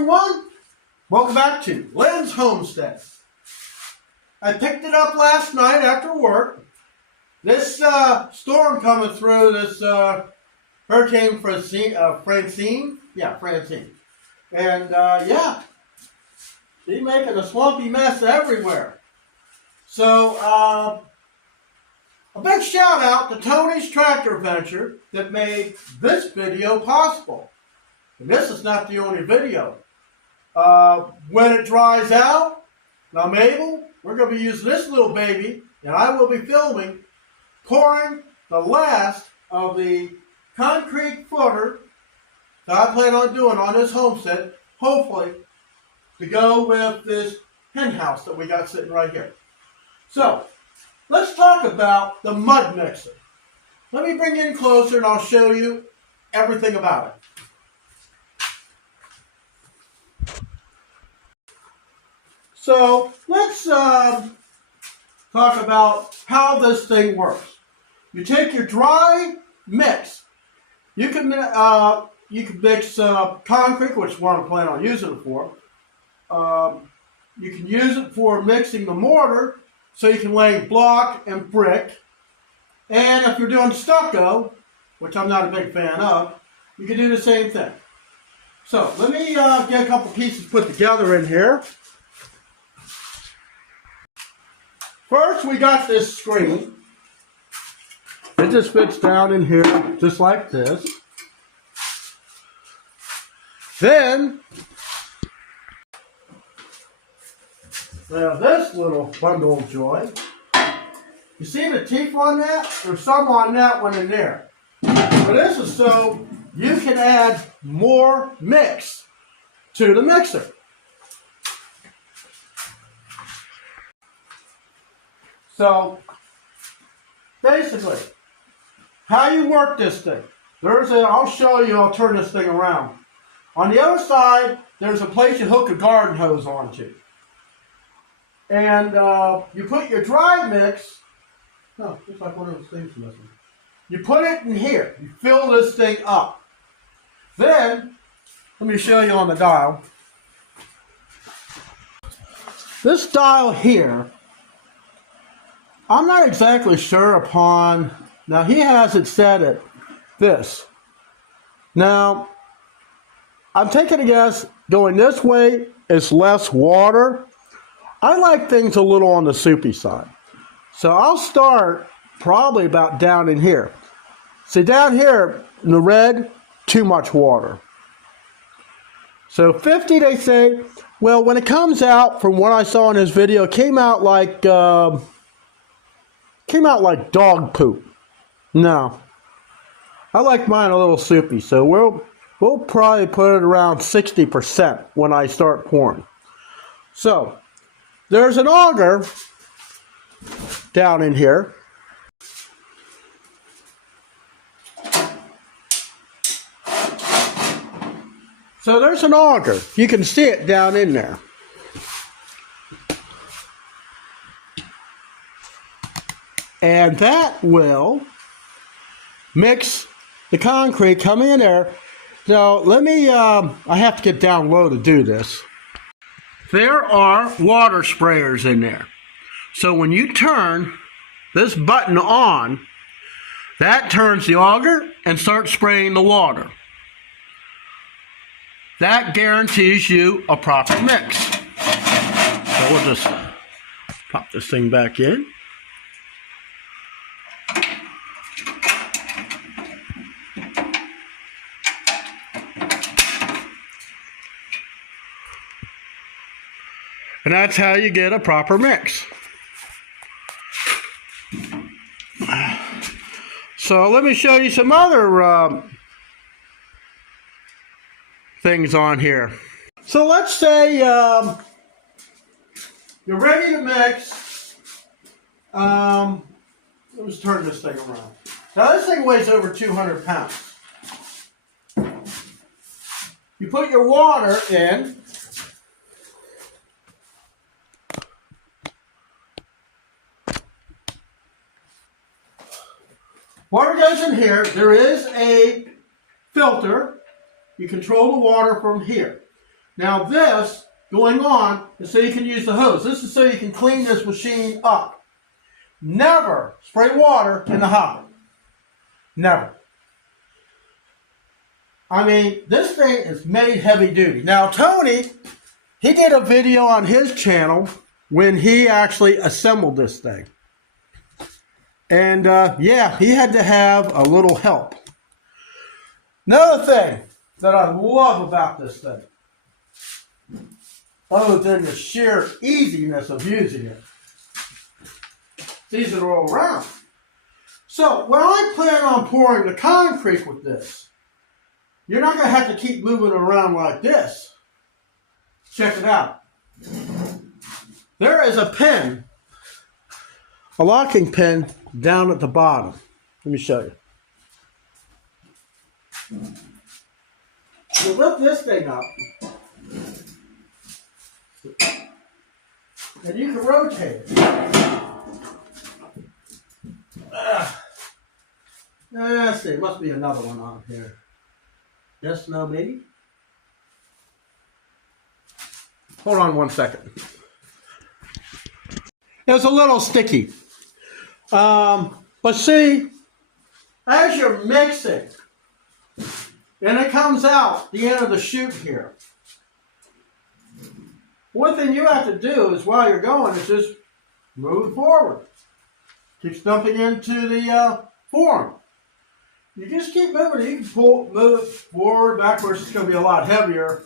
everyone, welcome back to Lynn's Homestead. I picked it up last night after work. This storm coming through, this Hurricane Francine. And yeah, she's making a swampy mess everywhere. So a big shout out to Tony's Tractor Venture that made this video possible. And this is not the only video. When it dries out, and I'm able, we're going to be using this little baby, and I will be filming pouring the last of the concrete footer that I plan on doing on this homestead, hopefully, to go with this hen house that we got sitting right here. So, let's talk about the mud mixer. Let me bring you in closer and I'll show you everything about it. So let's talk about how this thing works. You take your dry mix. You can mix concrete, which is what I'm planning on using it for. You can use it for mixing the mortar, so you can lay block and brick. And if you're doing stucco, which I'm not a big fan of, you can do the same thing. So let me get a couple pieces put together in here. First, we got this screen. It just fits down in here, just like this. Then, we have this little bundle of joy. You see the teeth on that? There's some on that one in there. But this is so you can add more mix to the mixer. So, basically, how you work this thing. I'll show you, I'll turn this thing around. On the other side, there's a place you hook a garden hose onto. And you put your dry mix, just like one of those things missing. You put it in here. You fill this thing up. Then, let me show you on the dial. This dial here, I'm not exactly sure upon, now he has it set at this. Now, I'm taking a guess, going this way is less water. I like things a little on the soupy side. So I'll start probably about down in here. See, down here in the red, too much water. So 50, they say, well, when it comes out, from what I saw in his video, it came out like dog poop. No. I like mine a little soupy, so we'll probably put it around 60% when I start pouring. So, there's an auger down in here. So there's an auger. You can see it down in there. And that will mix the concrete coming in there. So let me, I have to get down low to do this. There are water sprayers in there. So when you turn this button on, that turns the auger and starts spraying the water. That guarantees you a proper mix. So we'll just pop this thing back in. And that's how you get a proper mix. So let me show you some other things on here. So let's say you're ready to mix. Let's turn this thing around. Now this thing weighs over 200 pounds. You put your water in. Water goes in here. There is a filter. You control the water from here. Now this going on is so you can use the hose. This is so you can clean this machine up. Never spray water in the hopper. Never. I mean, this thing is made heavy duty. Now Tony, he did a video on his channel when he actually assembled this thing. And yeah, he had to have a little help. Another thing that I love about this thing, other than the sheer easiness of using it, it's easy to roll around. So when I plan on pouring the concrete with this, you're not going to have to keep moving around like this. Check it out. There is a pin, a locking pin down at the bottom. Let me show you. You lift this thing up, and you can rotate it. Let's see, must be another one on here. Yes, no, maybe? Hold on 1 second. It's a little sticky. But see, as you're mixing, and it comes out the end of the chute here, one thing you have to do is while you're going is just move forward. Keep dumping into the form. You just keep moving. You can move it forward, backwards. It's going to be a lot heavier.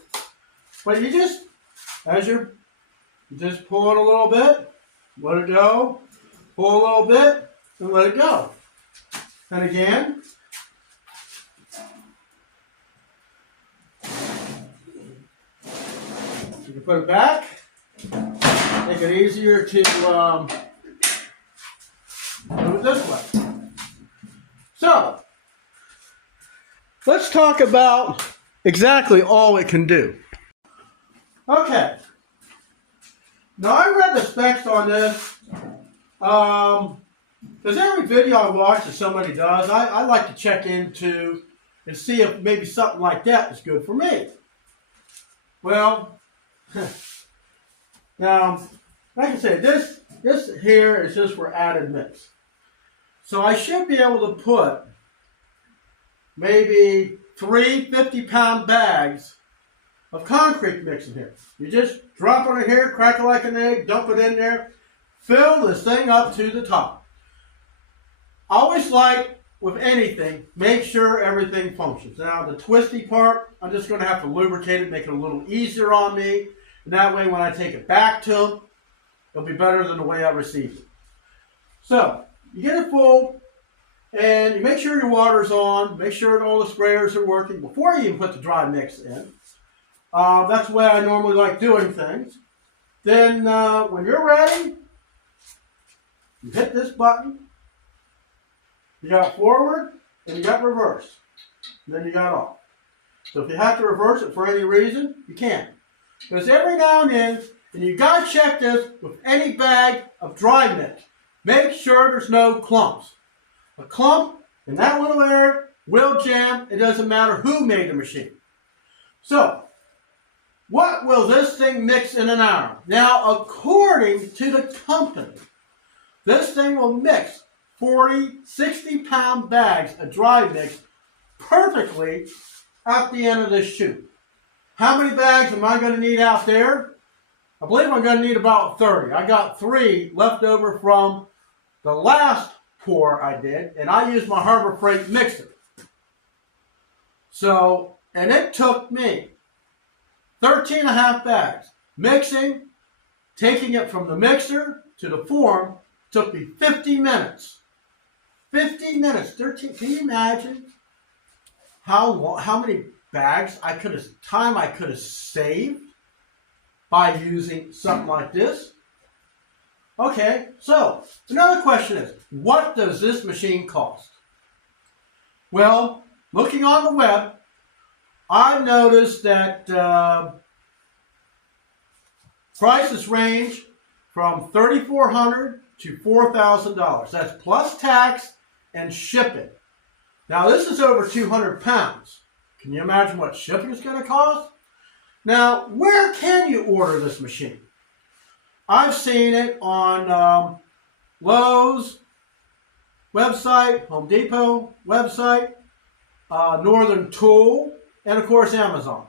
But you just, you just pull it a little bit, let it go, pull a little bit, and let it go. And again. You can put it back, make it easier to move it this way. So, let's talk about exactly all it can do. Okay. Now, I read the specs on this. Because every video I watch that somebody does, I like to check into and see if maybe something like that is good for me. Well, now, like I said, this here is just for added mix. So I should be able to put maybe 3 50-pound bags of concrete mix in here. You just drop it in here, crack it like an egg, dump it in there, fill this thing up to the top. Always like with anything, make sure everything functions. Now the twisty part, I'm just going to have to lubricate it, make it a little easier on me. And that way when I take it back to them, it'll be better than the way I received it. So, you get it full, and you make sure your water's on, make sure that all the sprayers are working before you even put the dry mix in. That's the way I normally like doing things. Then, when you're ready, you hit this button. You got forward, and you got reverse. And then you got off. So if you have to reverse it for any reason, you can. Because every now and then, and you got to check this with any bag of dry mix. Make sure there's no clumps. A clump in that little area will jam. It doesn't matter who made the machine. So, what will this thing mix in an hour? Now, according to the company, this thing will mix 40, 60-pound bags of dry mix perfectly at the end of this chute. How many bags am I going to need out there? I believe I'm going to need about 30. I got 3 left over from the last pour I did, and I used my Harbor Freight mixer. So, and it took me 13 and a half bags. Mixing, taking it from the mixer to the form, took me 50 minutes. 50 minutes, 13, can you imagine how many bags I could have saved by using something like this? Okay, so another question is, what does this machine cost? Well, looking on the web, I noticed that prices range from $3,400 to $4,000. That's plus tax and shipping. Now this is over 200 pounds. Can you imagine what shipping is going to cost? Now, where can you order this machine? I've seen it on Lowe's website, Home Depot website, Northern Tool, and of course Amazon.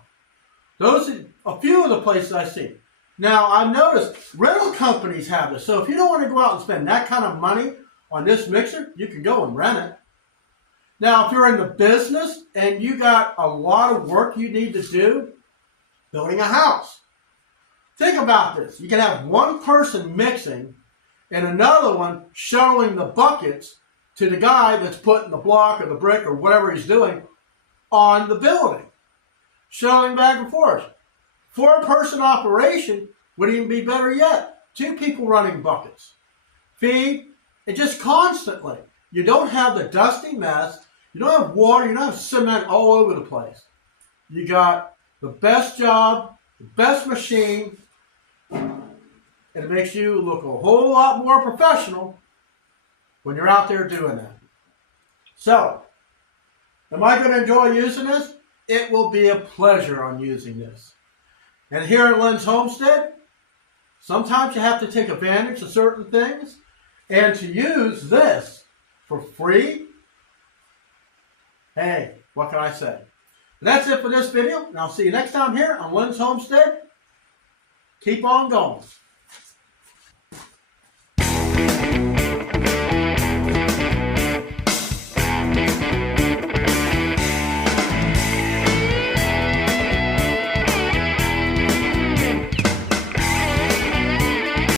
Those are a few of the places I've seen. Now, I've noticed rental companies have this. So if you don't want to go out and spend that kind of money on this mixer, you can go and rent it. Now, if you're in the business and you got a lot of work you need to do, building a house. Think about this. You can have one person mixing and another one shuttling the buckets to the guy that's putting the block or the brick or whatever he's doing on the building. Shuttling back and forth. Four-person operation would even be better yet. Two people running buckets. Feed, and just constantly. You don't have the dusty mess. You don't have water. You don't have cement all over the place. You got the best job, the best machine, and it makes you look a whole lot more professional when you're out there doing that. So, am I going to enjoy using this? It will be a pleasure on using this. And here at Lynn's Homestead, sometimes you have to take advantage of certain things, and to use this for free, hey, what can I say? That's it for this video, and I'll see you next time here on Lynn's Homestead. Keep on going.